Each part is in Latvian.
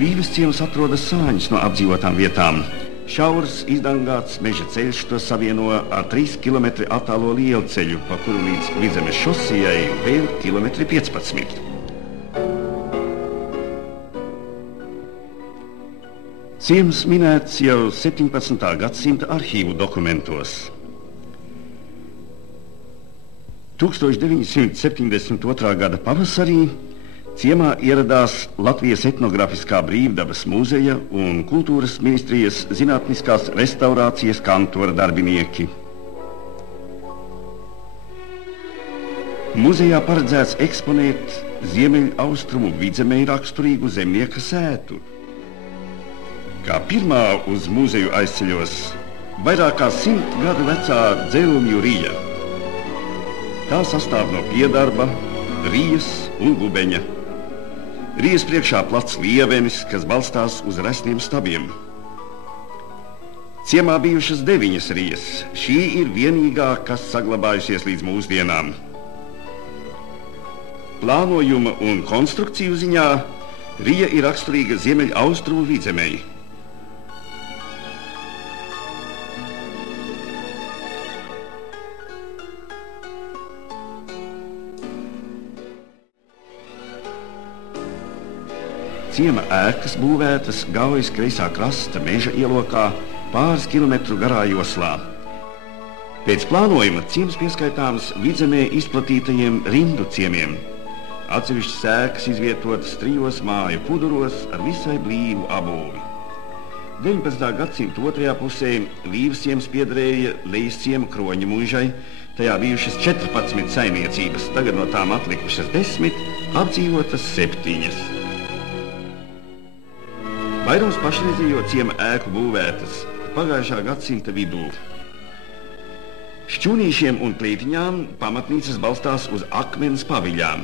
Līves ciems atrodas sāņus no apdzīvotām vietām. Šaurs, izdangāts meža ceļš to savieno ar 3 km attālo lielu ceļu, pa kuru līdz Vidzemes šosijai vēl 15 km. Ciems minēts jau 17. gadsimta arhīvu dokumentos. 1972. gada pavasarī ciemā ieradās Latvijas etnografiskā brīvdabas muzeja un kultūras ministrijas zinātniskās restaurācijas kantora darbinieki. Muzejā paredzēts eksponēt Ziemeļaustrumu Vidzemei raksturīgu zemnieka sētu. Kā pirmā uz muzeju aizceļos vairāk kā 100 gadu vecā dzelmju rija. Tā sastāv no piedarba, rijas un gubeņa. Rijas priekšā plats lievenis, kas balstās uz resniem stabiem. Ciemā bijušas 9 rijas. Šī ir vienīgā, kas saglabājusies līdz mūsdienām. Plānojuma un konstrukciju ziņā rija ir raksturīga Ziemeļaustrumu Vidzemei. Ciema ēkas būvētas Gaujas kreisā krasta meža ielokā pāris kilometru garā joslā. Pēc plānojuma ciems pieskaitāms Vidzemē izplatītajiem rindu ciemiem. Atsevišķas ēkas izvietotas 3 māju puduros ar visai blīvu apbūvi. 19. gadsimta otrajā pusē Līves ciems piederēja Lejas ciema kroņa muižai, tajā bijušas 14 saimniecības, tagad no tām atlikušas 10, apdzīvotas 7. Vairums pašreizējo ciema ēku būvētas pagājušā gadsimta vidū. Šķūnīšiem un plītiņām pamatnīcas balstās uz akmens paviļām.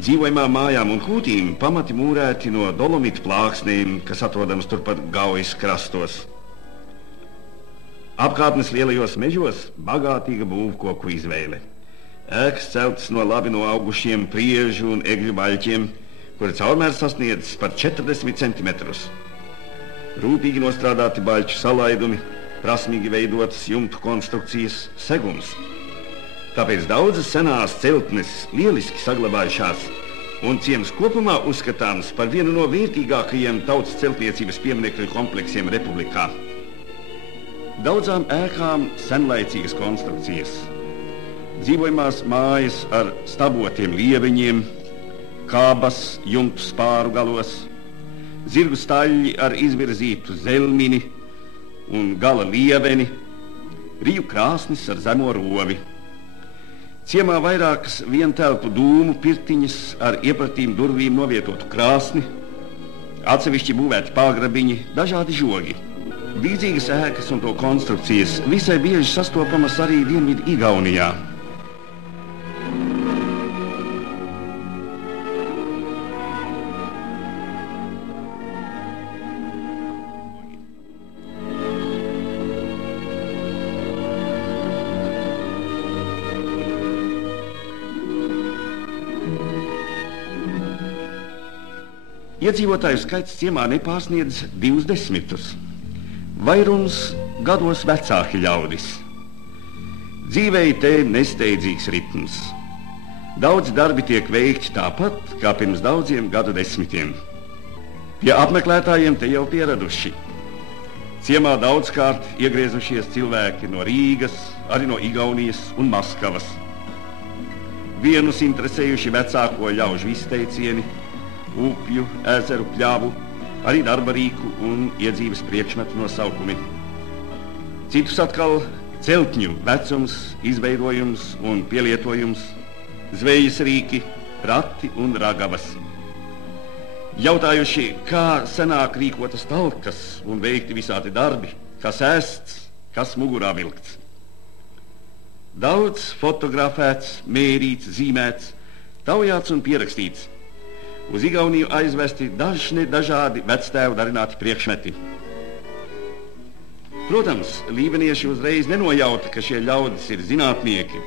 Dzīvojamām mājām un kūtīm pamati mūrēti no dolomita plāksnēm, kas atrodams turpat Gaujas krastos. Apkārtnes lielajos mežos bagātīga būvkoku izvēle. Ēkas celtas no labi noaugušiem priežu un egļu baļķiem, kuri caurmērs sasniedz par 40 centimetrus. Rūpīgi nostrādāti baļķu salaidumi, prasmīgi veidotas jumtu konstrukcijas, segums. Tāpēc daudzas senās celtnes lieliski saglabājušās, un ciems kopumā uzskatāms par vienu no vērtīgākajiem tautas celtniecības pieminekļu kompleksiem republikā. Daudzām ēkām senlaicīgas konstrukcijas. Dzīvojamās mājas ar stabotiem lieveņiem, kābas jumtu spāru galos, zirgu staļļi ar izvirzītu zelmini un gala lieveni, riju krāsnis ar zemo rovi. Ciemā vairākas vientelpu dūmu pirtiņas ar iepratīm durvīm novietotu krāsni, atsevišķi būvēti pagrabiņi, dažādi žogi. Līdzīgas ēkas un to konstrukcijas visai bieži sastopamas arī Dienvidu Igaunijā. Iedzīvotāju skaits ciemā nepārsniedz 20. Vairums gados vecāki ļaudis. Dzīvei te nesteidzīgs ritms. Daudz darbi tiek veikti tāpat, kā pirms daudziem gadu desmitiem. Pie apmeklētājiem te jau pieraduši. Ciemā daudzkārt iegriezušies cilvēki no Rīgas, arī no Igaunijas un Maskavas. Vienus interesējuši vecāko ļaužu izteicieni, upju, ezeru, pļavu, arī darba rīku un iedzīves priekšmetu nosaukumi. Citus atkal celtņu vecums, izveidojums un pielietojums, zvejas rīki, rati un ragavas. Jautājuši, kā senāk rīkotas talkas un veikti visādi darbi, kas ēsts, kas mugurā vilkts. Daudz fotografēts, mērīts, zīmēts, taujāts un pierakstīts. Uz Igauniju aizvesti dažādi vectēvu darināti priekšmeti. Protams, līvenieši uzreiz nenojauta, ka šie ļaudis ir zinātnieki,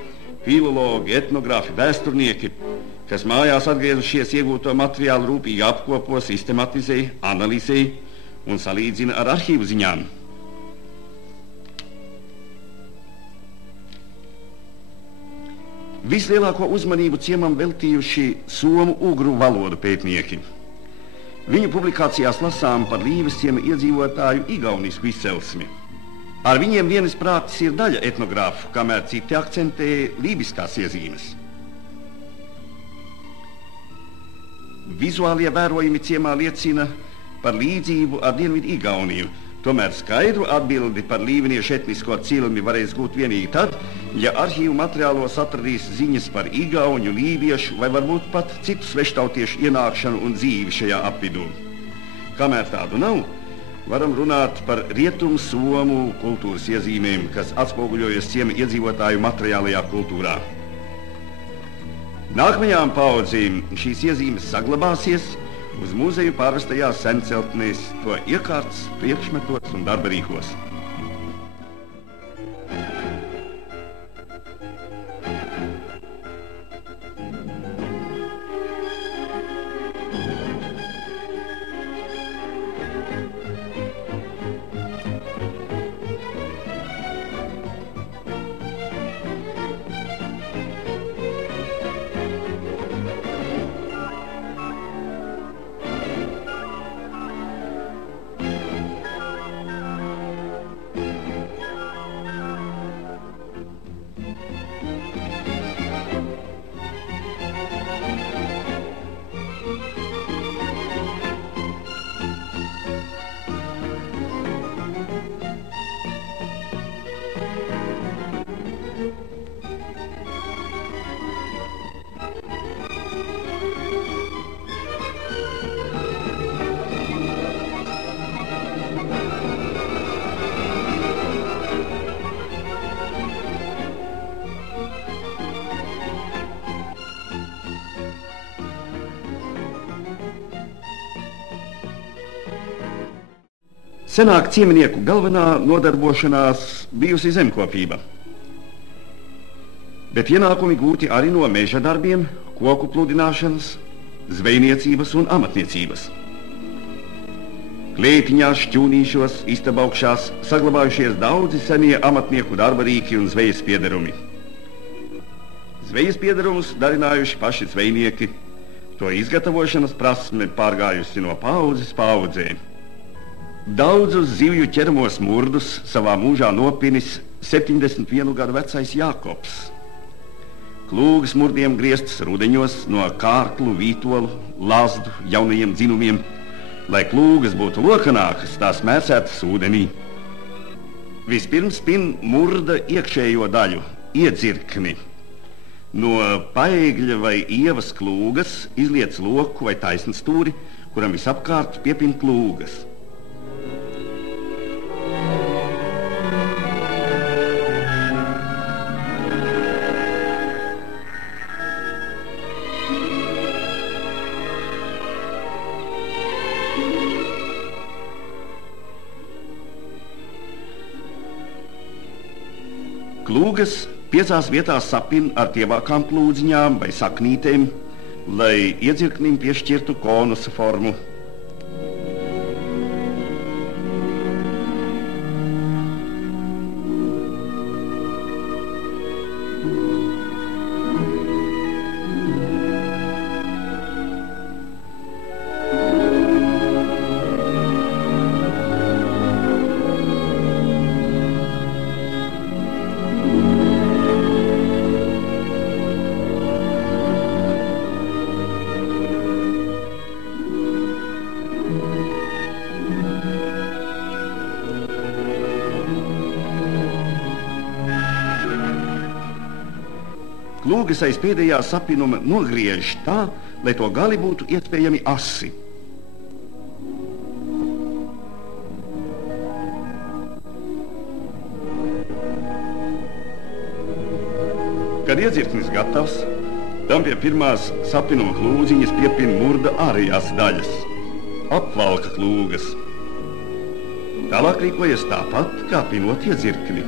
filologi, etnogrāfi, vēsturnieki, kas mājās atgriezušies iegūto materiālu rūpīgi apkopo, sistematizē, analizē un salīdzina ar arhīvu ziņām. Vislielāko uzmanību ciemam veltījuši somu ugru valodu pētnieki. Viņu publikācijās lasām par Līves ciema iedzīvotāju igaunisku izcelsmi. Ar viņiem vienas prātis ir daļa etnogrāfu, kamēr citi akcentē lībiskās iezīmes. Vizuālie vērojumi ciemā liecina par līdzību ar Dienvidu Igauniju, tomēr skaidru atbildi par līveniešu etnisko cilmi varēs gūt vienīgi tad, ja arhīvu materiālos atradīs ziņas par igauņu, lībiešu vai varbūt pat citu sveštautiešu ienākšanu un dzīvi šajā apvidū. Kamēr tādu nav, varam runāt par rietumu somu kultūras iezīmēm, kas atspoguļojas ciema iedzīvotāju materiālajā kultūrā. Nākamajām paudzēm šīs iezīmes saglabāsies uz muzeju pārvestajās senceltnēs, to iekārtas, priekšmetos un darba rīkos. Senāk cieminieku galvenā nodarbošanās bijusi zemkopība, bet ienākumi gūti arī no meža darbiem, koku pludināšanas, zvejniecības un amatniecības. Klētiņās, šķūnīšos, istabaukšās saglabājušies daudzi senie amatnieku darba rīki un zvejas piederumi. Zvejas piederumus darinājuši paši zvejnieki, to izgatavošanas prasme pārgājusi no paudzes paudzē. Daudzus zivju ķeramos murdus savā mūžā nopinis 71 gadu vecais Jākobs. Klūgas murdiem grieztas rudeņos no kārklu, vītolu, lazdu, jaunajiem dzinumiem. Lai klūgas būtu lokanākas, tās mērsētas ūdenī. Vispirms pin murda iekšējo daļu, iedzirkni. No paegļa vai ievas klūgas izliec loku vai taisnstūri, kuram visapkārt piepin klūgas. Klūgas 5 vietās sapin ar tievākām plūdziņām vai saknītēm, lai iedzirknim piešķirtu konusa formu. Klūgas aiz pēdējā sapinuma nogriež tā, lai to gali būtu iespējami asi. Kad iedzirknis gatavs, tam pie pirmās sapinuma klūdziņas piepina murda ārējās daļas, apvalka klūgas. Tālāk rīkojas tāpat, kā pinot iedzirkni.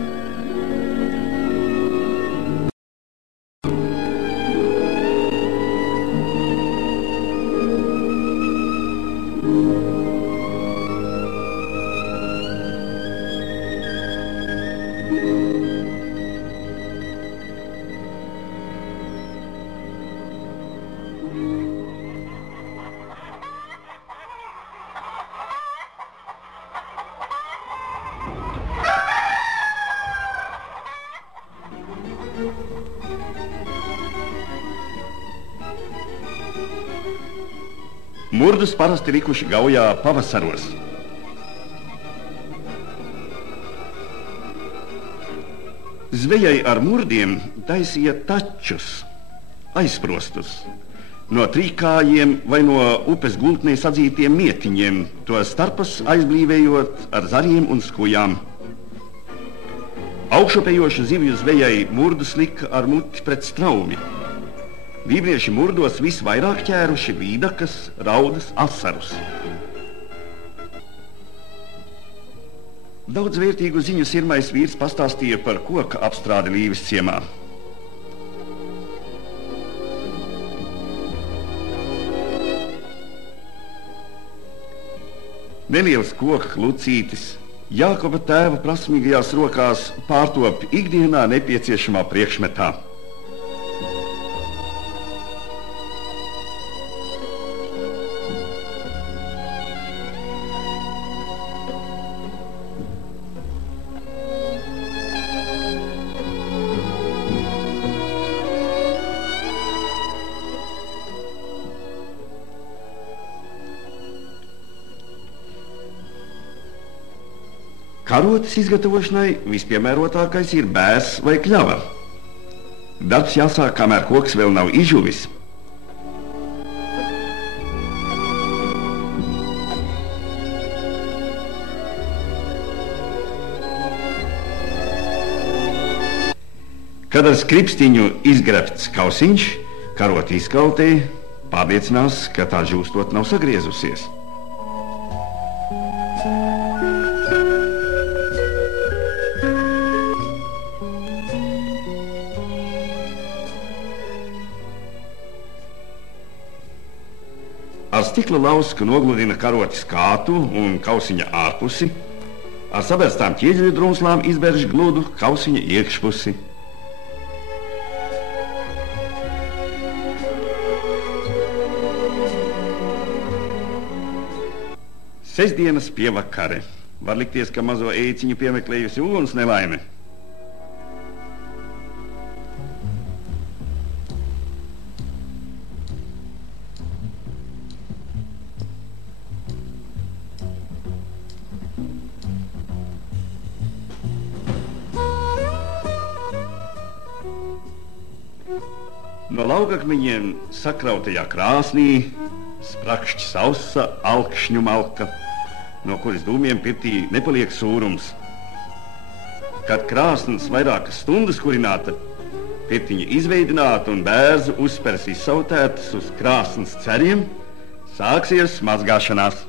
Murdus parasti likuši gaujā pavasaros. Zvejai ar murdiem taisīja tačus, aizsprostus, no trīkājiem vai no upes gultnē sadzītiem mietiņiem, to starpus aizblīvējot ar zariem un skujām. Augšupējošu zivju zvejai murdus lika ar muti pret straumi. Vībnieši murdos visvairāk ķēruši vīdakas, raudas, asarus. Daudz vērtīgu ziņu sirmais vīrs pastāstīja par koka apstrādi Līves ciemā. Neliels koka lucītis Jākoba tēva prasmīgajās rokās pārtop ikdienā nepieciešamā priekšmetā. Karotes izgatavošanai vispiemērotākais ir bērs vai kļava. Darbs jāsāk, kamēr koks vēl nav izžuvis. Kad ar skripstiņu izgrebts kausiņš, karoti izkaltē, pārliecinās, ka tā žūstot nav sagriezusies. Ar stikla lausku nogludina karotes kātu un kausiņa ārpusi, ar sabērstām ķieģeļu drumslām izberž gludu kausiņa iekšpusi. Sestdienas pievakare. Var likties, ka mazo ēciņu piemeklējusi uguns nelaime. No laukakmeņiem sakrautajā krāsnī sprakšķi sausa alkšņu malka, no kuras dūmiem pirtī nepaliek sūrums. Kad krāsns vairākas stundas kurināta, pirtiņa izveidināta un bērzu uzspers izsautētas uz krāsns ceriem, sāksies mazgāšanās.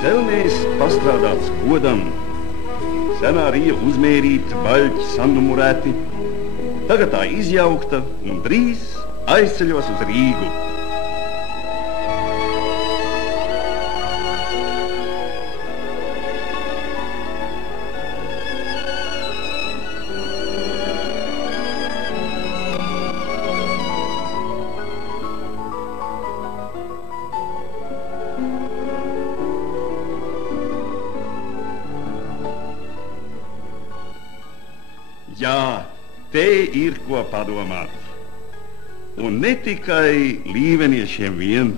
Dzelnēs pastrādāts godam, senā rija uzmērīta, baļķi sandumurēti, tagad tā izjaukta un drīz aizceļos uz Rīgu. Jā, te ir ko padomāt. Un ne tikai līveniešiem vien.